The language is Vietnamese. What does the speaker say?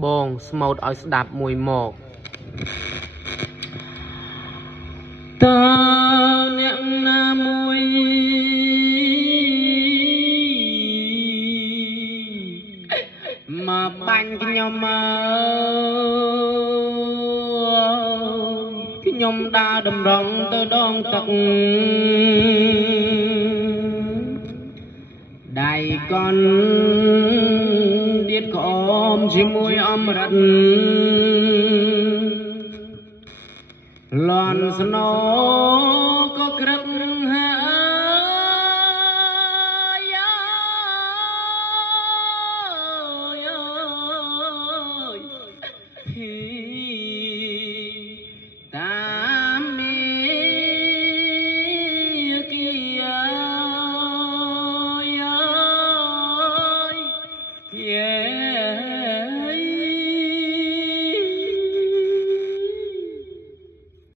Bông smot ở đạp mùi một ta nhãn na mùi mà bánh cái nhom đa đầm rong tơ đong tật đại con điết có ôm chỉ môi ôm rật lon snow có cất